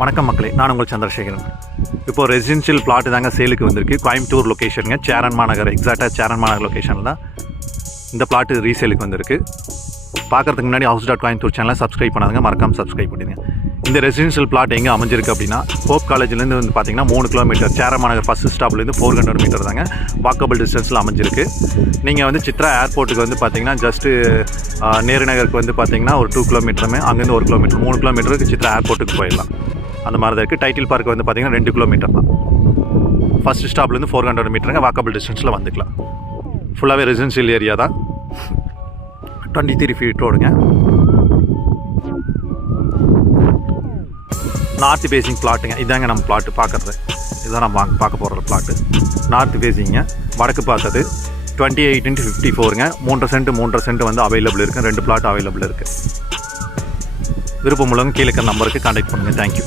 வணக்கம் மக்களே, நான் உங்கள் சந்திரசேகரன். இப்போ ரெசிடென்ஷியல் பிளாட் தாங்க சேலுக்கு வந்திருக்கு. கோயம்புத்தூர் லொக்கேஷனுங்க, சேரன்மா நகர், எக்ஸாக்டாக சேரன்மா நகர் லொக்கேஷனில் தான் இந்த பிளாட்டு ரீசேலுக்கு வந்திருக்கு. பார்க்குறதுக்கு முன்னாடி house.coimbatore சேனலை சப்ஸ்கிரைப் பண்ணாதுங்க, மறக்காமல் சப்ஸ்கிரைப் பண்ணிடுங்க. இந்த ரெசிடென்ஷியல் பிளாட் எங்கே அமைஞ்சிருக்கு அப்படின்னா, ஹோப் காலேஜ்லேருந்து வந்து பார்த்தீங்கன்னா 3 கிலோமீட்டர், சேரன்மா நகர் ஃபஸ்ட் ஸ்டாப்லேருந்து 400 மீட்டர் தாங்க வாக்கபிள் டிஸ்டன்ஸில் அமைஞ்சிருக்கு. நீங்கள் வந்து சித்ரா ஏர்போர்ட்டுக்கு வந்து பார்த்தீங்கன்னா ஜஸ்ட்டு நேரு நகருக்கு வந்து பார்த்தீங்கன்னா ஒரு 2 கிலோமீட்டருமே, அங்கேருந்து 1 கிலோமீட்டர், 3 கிலோமீட்டருக்கு சித்ரா ஏர்போர்ட்டுக்கு போயிடலாம். அந்த மாதிரி தான் இருக்குது. டைட்டில் பார்க் வந்து பார்த்தீங்கன்னா 2 கிலோமீட்டர் தான். ஃபஸ்ட் ஸ்டாப்லேருந்து 400 மீட்டருங்க, வாக்கபிள் டிஸ்டன்ஸில் வந்துக்கலாம். ஃபுல்லாகவே ரெசிடென்ஷியல் ஏரியா தான். 23 ஃபீட் ரோடுங்க. நார்த் ஃபேஸிங் பிளாட்டுங்க. இதாங்க நம்ம பிளாட்டு பார்க்குறது. இதுதான் நம்ம பார்க்க போகிற பிளாட்டு. நார்த் ஃபேஸிங்க, வடக்கு பார்த்தது. 28x54ங்க. 3.5 சென்ட் வந்து அவைலபிள் இருக்குது. 2 பிளாட் அவைலபிள் இருக்குது. விருப்பம் உள்ளவங்க கீழே நம்பருக்கு கான்டாக்ட் பண்ணுங்கள். தேங்க்யூ.